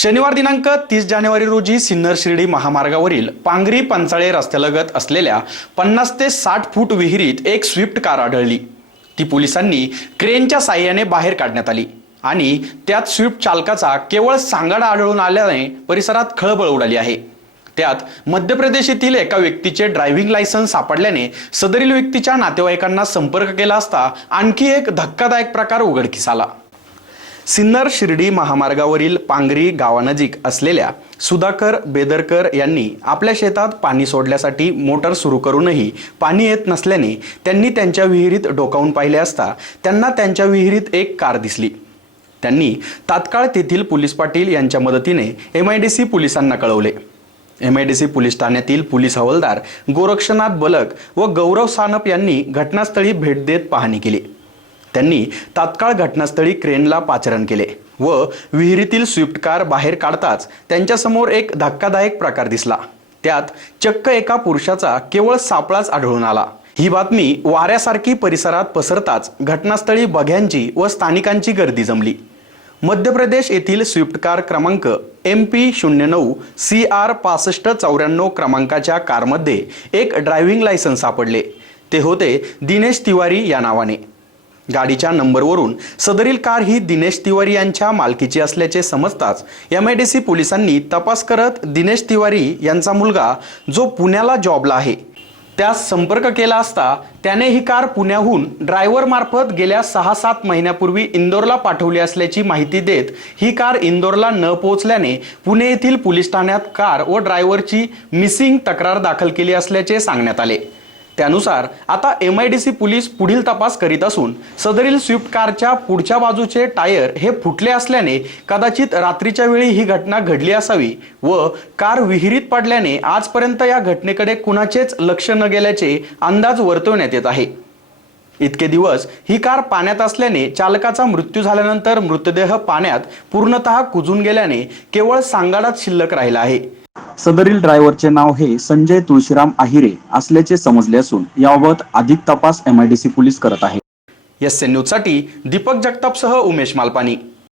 शनिवार दिनांक तीस जानेवारी रोजी सिन्नर शिर्डी महामार्गावरील पांगरी पंचाळे रस्त्यालगत असलेल्या पन्नास ते साठ फूट विहिरीत एक स्विफ्ट कार आढळली. ती पोलिसांनी क्रेनच्या साह्याने बाहेर काढण्यात आली आणि त्यात स्विफ्ट चालकाचा केवळ सांगाडा आढळून आल्याने परिसरात खळबळ उडाली आहे. त्यात मध्य प्रदेश येथील एका व्यक्तीचे ड्रायव्हिंग लायसन्स सापडल्याने सदरील व्यक्तीच्या नातेवाईकांना संपर्क केला असता आणखी एक धक्कादायक प्रकार उघडकीस आला. सिन्नर शिर्डी महामार्गावरील पांगरी गावानजीक असलेल्या सुधाकर बेदरकर यांनी आपल्या शेतात पाणी सोडण्यासाठी मोटर सुरू करूनही पाणी येत नसल्याने त्यांनी त्यांच्या विहिरीत डोकावून पाहिले असता त्यांना त्यांच्या विहिरीत एक कार दिसली. त्यांनी तात्काळ तेथील पोलीस पाटील यांच्या मदतीने एम आय डी सी पोलिसांना कळवले. M I D C police ठाण्यातील पोलीस हवालदार गोरक्षनाथ बलक व गौरव सानप यांनी घटनास्थळी भेट देत पाहणी केली. त्यांनी तात्काळ घटनास्थळी क्रेनला पाचारण केले व विहिरीतील स्विफ्ट कार बाहेर काढताच त्यांच्यासमोर एक धक्कादायक प्रकार दिसला. त्यात चक्क एका पुरुषाचा केवळ सापळाच आढळून आला. ही बातमी वाऱ्यासारखी परिसरात पसरताच घटनास्थळी बघ्यांची व स्थानिकांची गर्दी जमली. मध्य प्रदेश येथील स्विफ्ट कार क्रमांक एम पी शून्य नऊ सी आर पासष्ट चौऱ्याण्णव क्रमांकाच्या कारमध्ये एक ड्रायव्हिंग लायसन्स सापडले. ते होते दिनेश तिवारी या नावाने. गाडीच्या नंबरवरून सदरील कार ही दिनेश तिवारी यांच्या मालकीची असल्याचे समजताच एम आय डी सी पोलिसांनी तपास करत दिनेश तिवारी यांचा मुलगा जो पुण्याला जॉबला आहे त्यास संपर्क केला असता त्याने ही कार पुण्याहून ड्रायव्हरमार्फत गेल्या सहा सात महिन्यापूर्वी इंदोरला पाठवली असल्याची माहिती देत ही कार इंदोरला न पोहोचल्याने पुणे येथील पोलीस ठाण्यात कार व ड्रायव्हरची मिसिंग तक्रार दाखल केली असल्याचे सांगण्यात आले. त्यानुसार आता M I D C police पुढील तपास करीत असून सदरील स्विफ्ट कारच्या पुढच्या बाजूचे टायर हे फुटले असल्याने कदाचित रात्रीच्या वेळी ही घटना घडली असावी व कार विहिरीत पडल्याने आजपर्यंत या घटनेकडे कुणाचेच लक्ष न गेल्याचे अंदाज वर्तवण्यात येत आहे. इतके दिवस ही कार पाण्यात असल्याने चालकाचा मृत्यू झाल्यानंतर मृतदेह पाण्यात पूर्णतः कुजून गेल्याने केवळ सांगाडाच शिल्लक राहिला आहे. सदरील ड्रायव्हरचे नाव हे संजय तुळशीराम आहिरे असल्याचे समजले असून याबाबत अधिक तपास एमआयडीसी पोलीस करत आहे. एस एन न्यूजसाठी दीपक जगतापसह उमेश मालपानी.